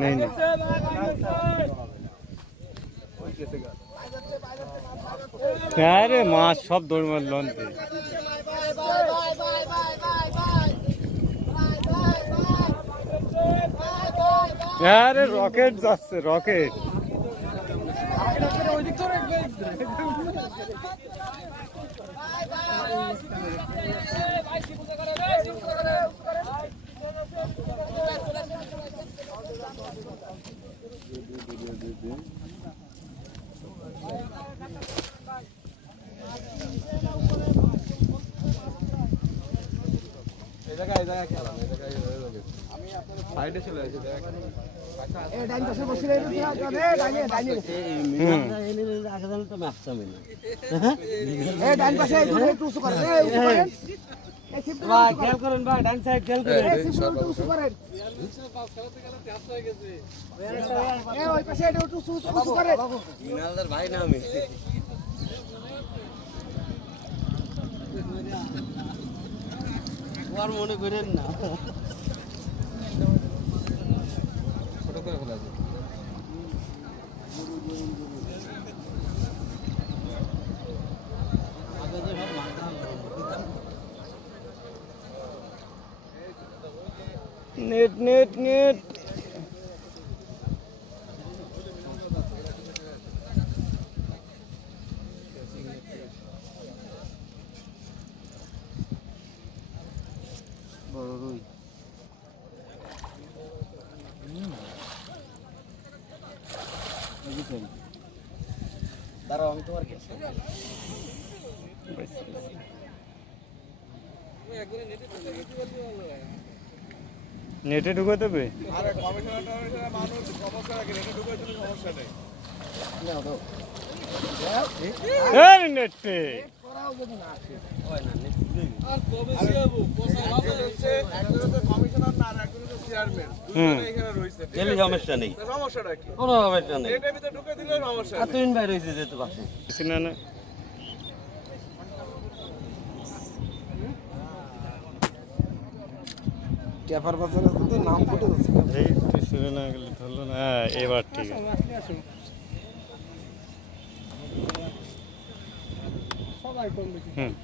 নেই আরে মাছ সব দৌড় মারল অন্তে আরে রকেট যাচ্ছে রকেট হুম আগে জানলে তো মাছ চাবে না ভাই খেয়াল করেন। ভাই ডান সাইড খেয়াল করেন ভাই না আমি। আর মনে করেন না। মাথা নেট নেট নেট। বড় রুই। দাঁড়াও আমি তোমার নেটে ঢুকে দেবে? আরে মানুষ সমস্যা রাখে এটা ঢুকে সমস্যা নেই। নেটে। আর কবে যাব হচ্ছে একজন হচ্ছে কমিশনার না আর একজন হচ্ছে চেয়ারম্যান হুম। দুজনে এখানে রয়েছে। গেলে সমস্যা নেই। তা সমস্যাটা কি? কোনো সমস্যা নেই। এটার ভিতরে ঢুকে দিলে সমস্যা আর নেই। তুই বাইরে হয়েছে যেতে পারছি না না ক্যাপার বাজারে তো নাম ফুটে যাচ্ছে। এই তুই শুনে না গেলে ধরলো না। হ্যাঁ এবার ঠিক আছে। हम्म.